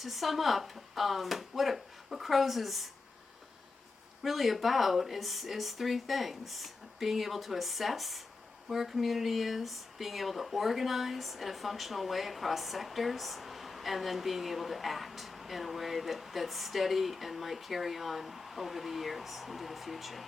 To sum up, what CROs is really about is three things: being able to assess where a community is, being able to organize in a functional way across sectors, and then being able to act in a way that's steady and might carry on over the years into the future.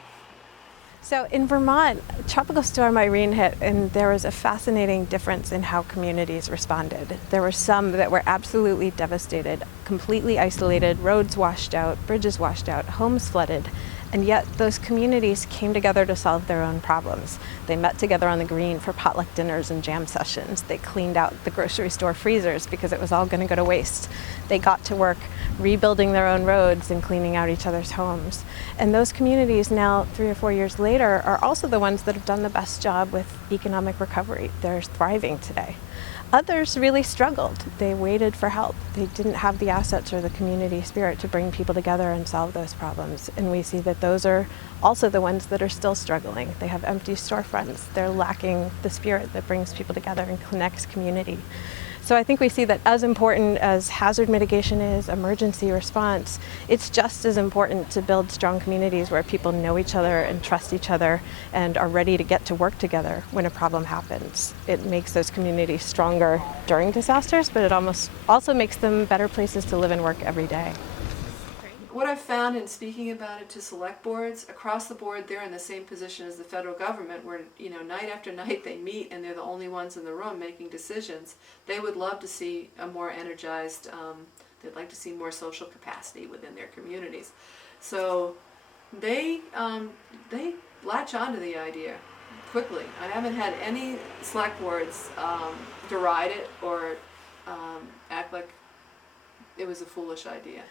So in Vermont, Tropical Storm Irene hit, and there was a fascinating difference in how communities responded. There were some that were absolutely devastated, completely isolated, roads washed out, bridges washed out, homes flooded, and yet those communities came together to solve their own problems. They met together on the green for potluck dinners and jam sessions. They cleaned out the grocery store freezers because it was all going to go to waste. They got to work rebuilding their own roads and cleaning out each other's homes. And those communities now, 3 or 4 years later, are also the ones that have done the best job with economic recovery. They're thriving today. Others really struggled. They waited for help. They didn't have the assets or the community spirit to bring people together and solve those problems. And we see that those are also the ones that are still struggling. They have empty storefronts. They're lacking the spirit that brings people together and connects community. So I think we see that as important as hazard mitigation is, emergency response, it's just as important to build strong communities where people know each other and trust each other and are ready to get to work together when a problem happens. It makes those communities stronger during disasters, but it also makes them better places to live and work every day. What I've found in speaking about it to select boards, across the board they're in the same position as the federal government, where night after night they meet and they're the only ones in the room making decisions. They would love to see a more energized, they'd like to see more social capacity within their communities. So they latch onto the idea quickly. I haven't had any select boards deride it or act like it was a foolish idea.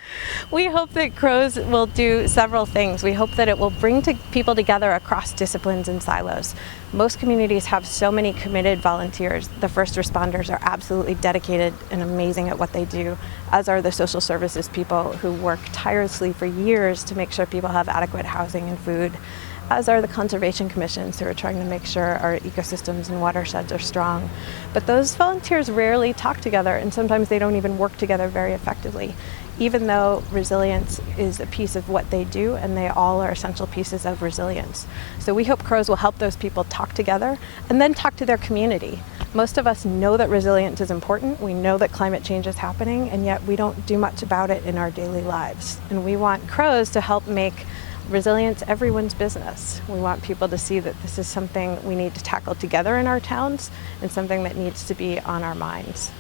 We hope that CROs will do several things. We hope that it will bring people together across disciplines and silos. Most communities have so many committed volunteers. The first responders are absolutely dedicated and amazing at what they do, as are the social services people who work tirelessly for years to make sure people have adequate housing and food, as are the conservation commissions who are trying to make sure our ecosystems and watersheds are strong. But those volunteers rarely talk together, and sometimes they don't even work together very effectively, even though resilience is a piece of what they do, and they all are essential pieces of resilience. So we hope CROs will help those people talk together and then talk to their community. Most of us know that resilience is important. We know that climate change is happening, and yet we don't do much about it in our daily lives. And we want CROs to help make resilience everyone's business. We want people to see that this is something we need to tackle together in our towns and something that needs to be on our minds.